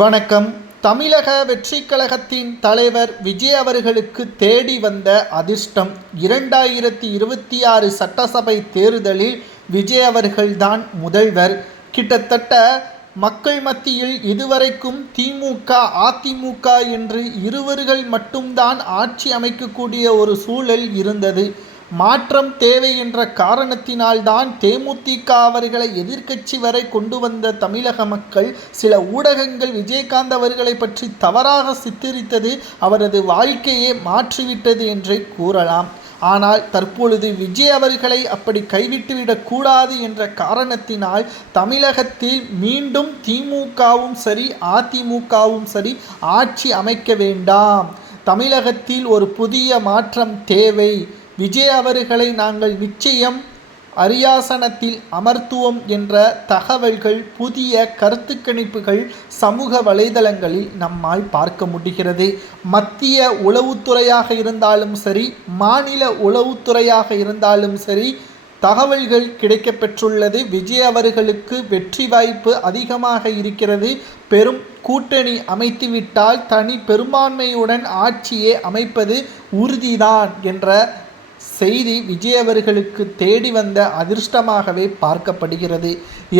வணக்கம். தமிழக வெற்றிக் கழகத்தின் தலைவர் விஜய் அவர்களுக்கு தேடி வந்த அதிர்ஷ்டம். 2026 சட்டசபை தேர்தலில் விஜய் அவர்கள்தான் முதல்வர். கிட்டத்தட்ட மக்கள் மத்தியில் இதுவரைக்கும் திமுக, அதிமுக என்று இருவர்கள் மட்டும்தான் ஆட்சி அமைக்கக்கூடிய ஒரு சூழல் இருந்தது. மாற்றம் தேவை என்ற காரணத்தினால்தான் தேமுதிக அவர்களை எதிர்க்கட்சி வரை கொண்டு வந்த தமிழக மக்கள், சில ஊடகங்கள் விஜயகாந்த் அவர்களை பற்றி தவறாக சித்தரித்தது அவரது வாழ்க்கையே மாற்றிவிட்டது என்றே கூறலாம். ஆனால் தற்பொழுது விஜய் அவர்களை அப்படி கைவிட்டுவிடக் கூடாது என்ற காரணத்தினால் தமிழகத்தில் மீண்டும் திமுகவும் சரி, அதிமுகவும் சரி ஆட்சி அமைக்க வேண்டாம், தமிழகத்தில் ஒரு புதிய மாற்றம் தேவை, விஜய் அவர்களை நாங்கள் நிச்சயம் அரியாசனத்தில் அமர்த்துவோம் என்ற தகவல்கள், புதிய கருத்து கணிப்புகள் சமூக வலைதளங்களில் நம்மால் பார்க்க முடிகிறது. மத்திய உளவுத்துறையாக இருந்தாலும் சரி, மாநில உளவுத்துறையாக இருந்தாலும் சரி, தகவல்கள் கிடைக்கப்பெற்றுள்ளது. விஜய் அவர்களுக்கு வெற்றி வாய்ப்பு அதிகமாக இருக்கிறது. பெரும் கூட்டணி அமைத்துவிட்டால் தனி பெரும்பான்மையுடன் ஆட்சியை அமைப்பது உறுதிதான் என்ற செய்தி விஜய் அவர்களுக்கு தேடி வந்த அதிர்ஷ்டமாகவே பார்க்கப்படுகிறது.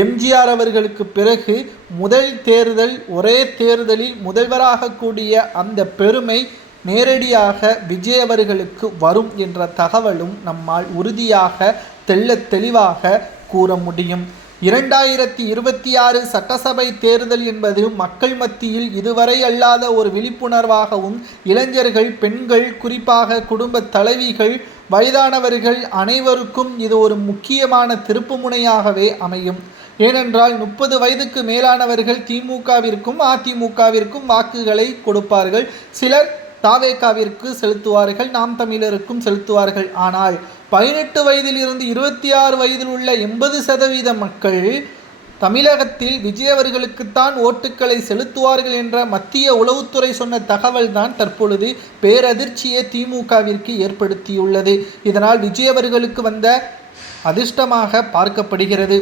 எம்ஜிஆர் அவர்களுக்கு பிறகு முதல் தேர்தல், ஒரே தேர்தலில் முதல்வராக கூடிய அந்த பெருமை நேரடியாக விஜய் அவர்களுக்கு வரும் என்ற தகவலும் நம்மால் உறுதியாக தெள்ளத் தெளிவாக கூற முடியும். 2026 சட்டசபை தேர்தல் என்பது மக்கள் மத்தியில் இதுவரை அல்லாத ஒரு விழிப்புணர்வாகவும், இளைஞர்கள், பெண்கள், குறிப்பாக குடும்ப தலைவிகள், வயதானவர்கள் அனைவருக்கும் இது ஒரு முக்கியமான திருப்புமுனையாகவே அமையும். ஏனென்றால் 30 வயதுக்கு மேலானவர்கள் திமுகவிற்கும் அதிமுகவிற்கும் வாக்குகளை கொடுப்பார்கள். சிலர் தாவேகாவிற்கு செலுத்துவார்கள், நாம் தமிழருக்கும் செலுத்துவார்கள். ஆனால் 18 வயதில் இருந்து 26 வயதில் உள்ள 80% மக்கள் தமிழகத்தில் விஜய் அவர்களுக்குத்தான் ஓட்டுக்களை செலுத்துவார்கள் என்ற மத்திய உளவுத்துறை சொன்ன தகவல் தான் தற்பொழுது பேரதிர்ச்சியை திமுகவிற்கு ஏற்படுத்தியுள்ளது. இதனால் விஜய் அவர்களுக்கு வந்த அதிர்ஷ்டமாக பார்க்கப்படுகிறது.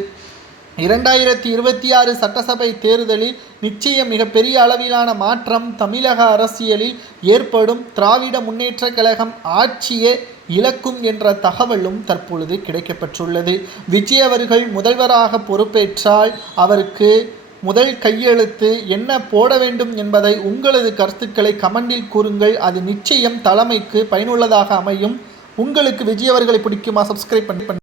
2026 சட்டசபை தேர்தலில் நிச்சயம் மிகப்பெரிய அளவிலான மாற்றம் தமிழக அரசியலில் ஏற்படும். திராவிட முன்னேற்ற கழகம் ஆட்சியே இழக்கும் என்ற தகவலும் தற்பொழுது கிடைக்கப்பெற்றுள்ளது. விஜய் அவர்கள் முதல்வராக பொறுப்பேற்றால் அவருக்கு முதல் கையெழுத்து என்ன போட வேண்டும் என்பதை உங்களது கருத்துக்களை கமெண்டில் கூறுங்கள். அது நிச்சயம் தலைமைக்கு பயனுள்ளதாக அமையும். உங்களுக்கு விஜய் அவர்களை பிடிக்குமா? சப்ஸ்கிரைப் பண்ணி